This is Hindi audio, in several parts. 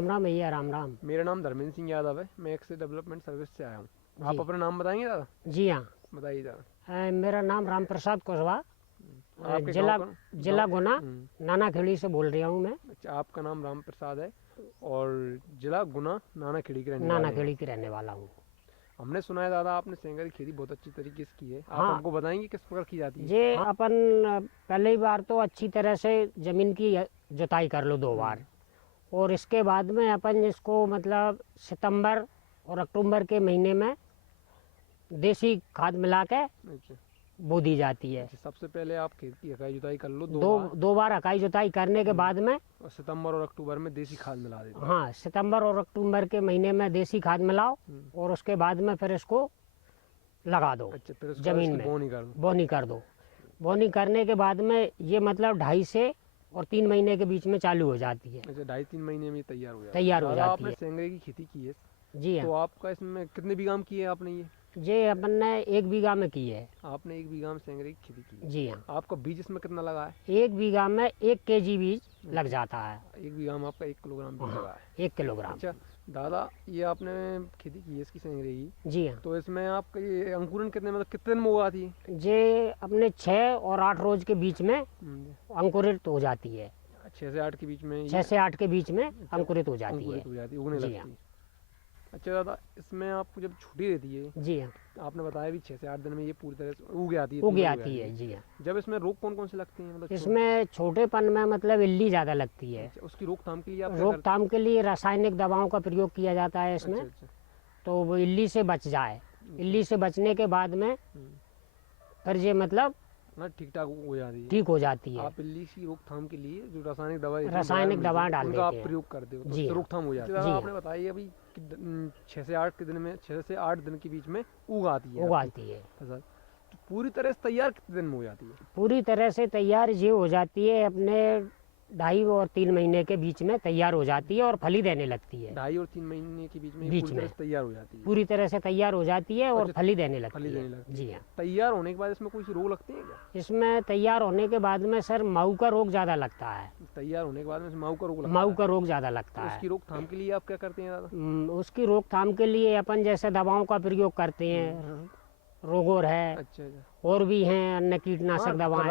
राम राम भैया, राम राम। मेरा नाम धर्मेंद्र सिंह यादव है। मैं एक्स डेवलपमेंट सर्विस से आया हूँ। आप अपना नाम बताएंगे दादा? जी हाँ, बताइए दादा। मेरा नाम राम प्रसाद कुशवाहा, आपके जिला गाँव का जिला गुना नाना खेड़ी से बोल रहा हूँ मैं। अच्छा, आपका नाम राम प्रसाद है और जिला गुना नाना खेड़ी के रहने नाना वाले हैं। खेड़ी के रहने वाला हूँ। हमने सुना है दादा आपने सेंगर की खेती बहुत अच्छी तरीके से की है। आप हाँ। हमको बताएंगे किस प्रकार की जाती है? ये अपन पहली बार तो अच्छी तरह से ज़मीन की जुताई कर लो 2 बार, और इसके बाद में अपन इसको मतलब सितंबर और अक्टूबर के महीने में देसी खाद मिला के अच्छा, बो दी जाती है। अच्छा, सबसे पहले आप खेत की हकाई जुताई कर लो दो बार हकाई जुताई करने के बाद में और सितंबर और अक्टूबर में देसी खाद मिला देते हैं। हाँ, सितंबर और अक्टूबर के महीने में देसी खाद मिलाओ और उसके बाद में फिर इसको लगा दो। अच्छा, फिर उसके बाद जमीन इसकी में बोनी कर दो। बोनी कर दो। बोनी करने के बाद में ये मतलब 2.5 से और 3 महीने के बीच में चालू हो जाती है। अच्छा, 2.5-3 महीने में ये तैयार हो जाती है। तैयार हो दादा, जाती आपने है। सेंगरे की खेती की है जी तो हाँ, आपका इसमें कितने बीघा में की है आपने ये अपन ने 1 बीघा में की है। आपने 1 बीघा में सेंगरे की खेती की है। जी हाँ, आपका बीज इसमें कितना लगा है? 1 बीघा में 1 केजी बीज लग जाता है। 1 बीघा में आपका 1 किलोग्राम बीज लगा है। 1 किलोग्राम। अच्छा दादा, ये आपने खेती की है इसकी सेंगरे की, जी हाँ, तो इसमें आपका ये अंकुरन कितने मतलब कितने दिन में उगाती है? ये अपने 6 और 8 रोज के बीच में अंकुरित हो जाती है। 6 से 8 के बीच में 6 से 8 के बीच में अंकुरित हो जाती है। अंकुरित हो जाती है, उगने जी लगती हाँ। है। अच्छा दादा, इसमें आपको जब छुट्टी रहती है, जी हाँ, आपने बताया भी 6 से 8 दिन में ये पूरी तरह से उग आती है, उग तीनों आती है। जी हाँ, जब इसमें रोग कौन कौन से लगते हैं मतलब इसमें छोटेपन में मतलब इल्ली ज़्यादा लगती है। अच्छा, उसकी रोकथाम के लिए आप क्या करते रोकथाम के लिए रासायनिक दवाओं का प्रयोग किया जाता है हैं? इसमें, अच्छा, तो वो इल्ली से बच जाए। इल्ली से बचने के बाद में फिर ये मतलब ना ठीक ठाक हो जाती है। ठीक हो जाती है। आप इल्ली की रोकथाम के लिए जो रासायनिक दवा रासायनिक दवा डाल उनका आप देते हैं। प्रयोग करते हो तो जी उससे हाँ। रोकथाम हो जाती है। जी हाँ। आपने बताया अभी 6 से 8 के दिन में 6 से 8 दिन के बीच में उग आती है उग आपकी आती है। फसल। तो पूरी तरह से तैयार कितने दिन में हो जाती है? पूरी तरह से तैयार ये हो जाती है अपने 2.5 और 3 महीने के बीच में तैयार हो जाती है और फली देने लगती है। 2.5 और 3 महीने के बीच में ये बीच पूरी तरह में। से तैयार हो जाती है। पूरी तरह से तैयार हो जाती है और अच्छा, फली देने लगती फली देने है। लगती जी है। हाँ। तैयार होने के बाद इसमें कोई सी रोग लगते हैं क्या? इसमें तैयार होने के बाद में सर माऊ का रोग ज़्यादा लगता है। तैयार होने के बाद में माऊ का रोग लगता माऊ है। का रोग ज़्यादा लगता तो है। उसकी रोकथाम के लिए आप क्या करते हैं दादा? उसकी रोकथाम के लिए अपन जैसे दवाओं का प्रयोग करते हैं। रोगोर है, अच्छा, और भी हैं अन्य कीटनाशक दवाएं,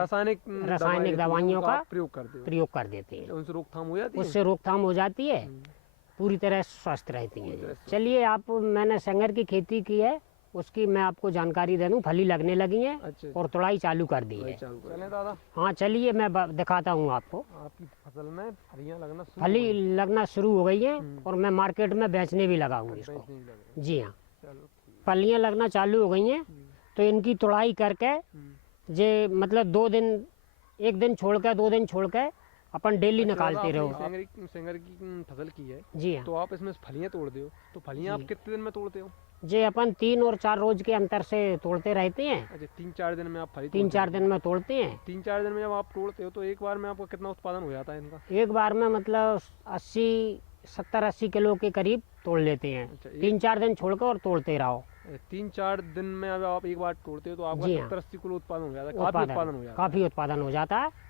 रासायनिक दवाइयों का प्रयोग करते हो, प्रयोग कर देते हैं। उनसे रोकथाम हो जाती है। उससे रोकथाम हो जाती है, पूरी तरह स्वस्थ रहती पूरी तरह है। स्वस्थ। चलिए, आप मैंने सेंगर की खेती की है, उसकी मैं आपको जानकारी दे दूं। फली लगने लगी है अच्छा, और तुड़ाई चालू कर दी वही है। चालू कर। चलें दादा, हाँ, चलिए मैं दिखाता हूँ आपको। आपकी फसल में फलियां लगना शुरू फली हो गई। लगना शुरू हो गई है और मैं मार्केट में बेचने भी लगा हूँ इसको। बेचने लग रहे। जी हाँ, चलो ठीक। फलियाँ लगना चालू हो गई हैं, तो इनकी तुड़ाई करके जे मतलब 2 दिन, 1 दिन छोड़ के 2 दिन छोड़ के अपन डेली अच्छा, निकालते आपने रहो। सेंगर की फसल की है जी हाँ, तो आप इसमें फलियां तोड़ते हो, तो फलियां आप कितने दिन में तोड़ते हो? जे अपन 3 और 4 रोज के अंतर से तोड़ते रहते हैं। अच्छा, 3-4 दिन में आप फली 3-4 दिन में तोड़ते हैं। 3-4 दिन में जब आप तोड़ते हो तो एक बार में आपका कितना उत्पादन हो जाता है इनका? एक बार में मतलब 70-80 किलो के करीब तोड़ लेते हैं। अच्छा, 3-4 दिन छोड़कर और तोड़ते रहो। 3-4 दिन में अब आप एक बार तोड़ते हो तो आपका जी हाँ। 70-80 किलो उत्पादन हो जाता है। काफी उत्पादन हो जाता है। काफ़ी उत्पादन हो जाता है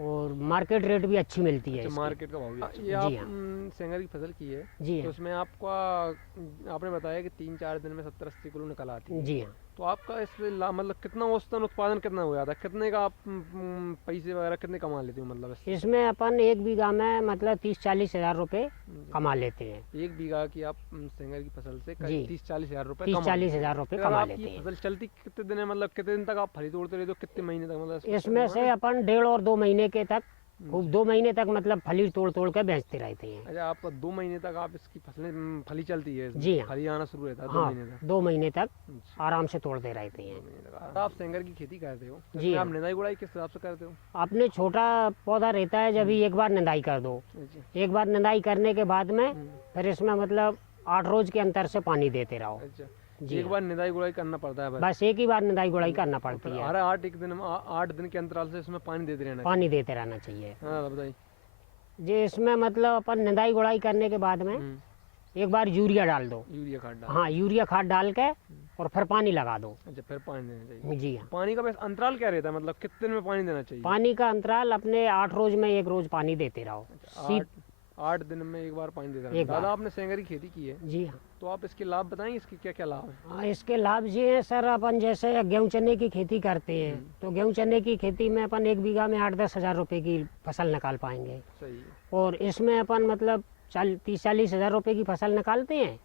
और मार्केट रेट भी अच्छी मिलती है अच्छा, इसकी। मार्केट का भाव भी अच्छा। ये जी आप हाँ। सेंगर की फसल की है जी तो हाँ। उसमें आपका आपने बताया कि 3-4 दिन में 70-80 किलो निकल आती है। जी हाँ। तो आपका इससे मतलब कितना औसतन उत्पादन कितना हो जाता है? कितने का आप पैसे वगैरह कितने कमा लेते हो मतलब इससे? इसमें अपन 1 बीघा में मतलब 30-40 हज़ार रुपये कमा लेते हैं। 1 बीघा की आप सेंगर की फसल से जी। 30-40 हज़ार रुपये 30-40 हज़ार रुपये अगर कमा आपकी लेते हैं। फसल चलती कितने दिन है, मतलब कितने दिन तक आप फली तोड़ते रहते हो, कितने महीने तक मतलब इसमें से अपन 1.5 और 2 महीने के तक, खूब 2 महीने तक मतलब फली तोड़ तोड़ के बेचते रहते हैं। अच्छा, आपका 2 महीने तक आप इसकी फसलें फली चलती है इसमें? जी हाँ। फली आना शुरू रहता है 2 हाँ, महीने तक। 2 महीने तक अच्छा, आराम से तोड़ते रहते हैं। 2 महीने तक आप सेंगर की खेती करते हो तो जी इसमें हाँ। आप निदाई गुड़ाई किस हिसाब से करते हो? आपने छोटा पौधा रहता है जब ही एक बार निदाई कर दो। अच्छा, एक बार निदाई करने के बाद में फिर इसमें मतलब 8 रोज के अंतर से पानी देते रहो। अच्छा, जी एक हाँ। बार निदाई गुड़ाई करना पड़ता है बस? बस एक ही बार निदाई गुड़ाई करना पड़ती फिर है। हर 8 दिन के अंतराल से इसमें पानी देते रहना पानी देते रहना चाहिए। चाहिए। हाँ बताइए। जी, इसमें मतलब अपन निदाई गुड़ाई करने के बाद में एक बार यूरिया डाल दो। यूरिया खाद डाल। हाँ, यूरिया खाद डाल के और फिर पानी लगा दो। अच्छा, फिर पानी देना चाहिए। जी हाँ। पानी का बस अंतराल क्या रहता है, मतलब कितने दिन में पानी देना चाहिए? पानी का अंतराल अपने 8 रोज में 1 रोज पानी देते रहो। 8 दिन में एक बार पानी देते हैं। एक बार। दादा आपने सेंगर की खेती की है, जी हाँ। तो आप इसके लाभ बताएंगे, इसके क्या क्या लाभ हैं? हाँ, इसके लाभ ये हैं सर, अपन जैसे गेहूँ चने की खेती करते हैं तो गेहूँ चने की खेती में अपन 1 बीघा में 8-10 हज़ार रुपये की फसल निकाल पाएंगे। सही है। और इसमें अपन मतलब 30-40 हज़ार रुपये की फसल निकालते हैं।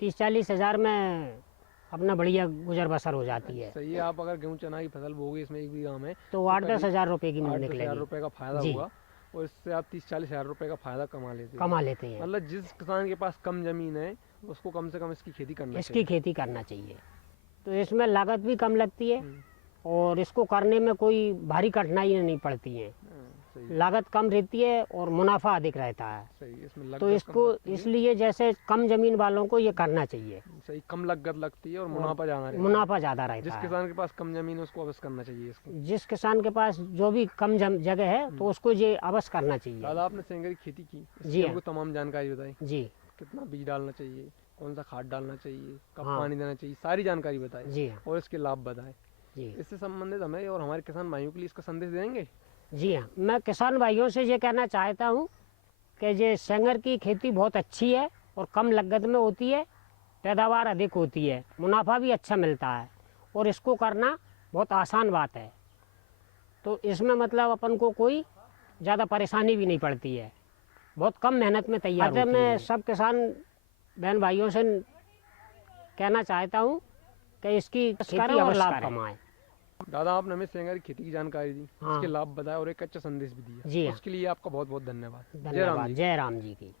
30-40 हज़ार में अपना बढ़िया गुजर बसर हो जाती है। सही है। आप अगर गेहूं चना की फसल बोगे इसमें 1 बीघा में, तो 8-10 हज़ार रुपये की 8-10 निकलेगी। हज़ार रुपये का फायदा जी। होगा और इससे आप 30-40 हज़ार रुपये का फायदा कमा लेते हो। कमा लेते हैं। मतलब जिस किसान के पास कम जमीन है उसको कम से कम इसकी खेती करना इसकी चाहिए। खेती करना चाहिए। तो इसमें लागत भी कम लगती है हम्म, और इसको करने में कोई भारी कठिनाई नहीं पड़ती है। सही है। लागत कम रहती है और मुनाफा अधिक रहता है। सही है, इसमें लागत तो कम इसको लगती है। इसलिए जैसे कम जमीन वालों को ये करना चाहिए। सही, कम लागत लगती है और मुनाफा ज़्यादा रहता है। मुनाफा ज़्यादा जिस रहता है। किसान के पास कम जमीन है उसको अवश्य करना चाहिए इसको। जिस किसान के पास जो भी कम जगह है तो उसको ये अवश्य करना चाहिए। दादा आपने सेंगर की खेती की, जी इसकी हाँ। हमको तमाम जानकारी बताई। जी। कितना बीज डालना चाहिए, कौन सा खाद डालना चाहिए, कब हाँ। पानी देना चाहिए, सारी जानकारी बताई जी हाँ। और इसके लाभ बताए। जी। इससे संबंधित हमें और हमारे किसान भाइयों के लिए इसका संदेश देंगे? जी हाँ, मैं किसान भाइयों से ये कहना चाहता हूँ कि ये सेंगर की खेती बहुत अच्छी है और कम लागत में होती है, पैदावार अधिक होती है, मुनाफा भी अच्छा मिलता है और इसको करना बहुत आसान बात है। तो इसमें मतलब अपन को कोई ज़्यादा परेशानी भी नहीं पड़ती है, बहुत कम मेहनत में तैयार होती है। मैं सब किसान बहन भाइयों से कहना चाहता हूँ कि इसकी खेती और लाभ कमाएं। दादा आपने हमें सेंगर की खेती की जानकारी दी, हाँ। इसके लाभ बताए और एक अच्छा संदेश भी दिया। जी हाँ। उसके लिए आपका बहुत बहुत धन्यवाद। जय राम धन्यवाद। जी। जय राम जी की।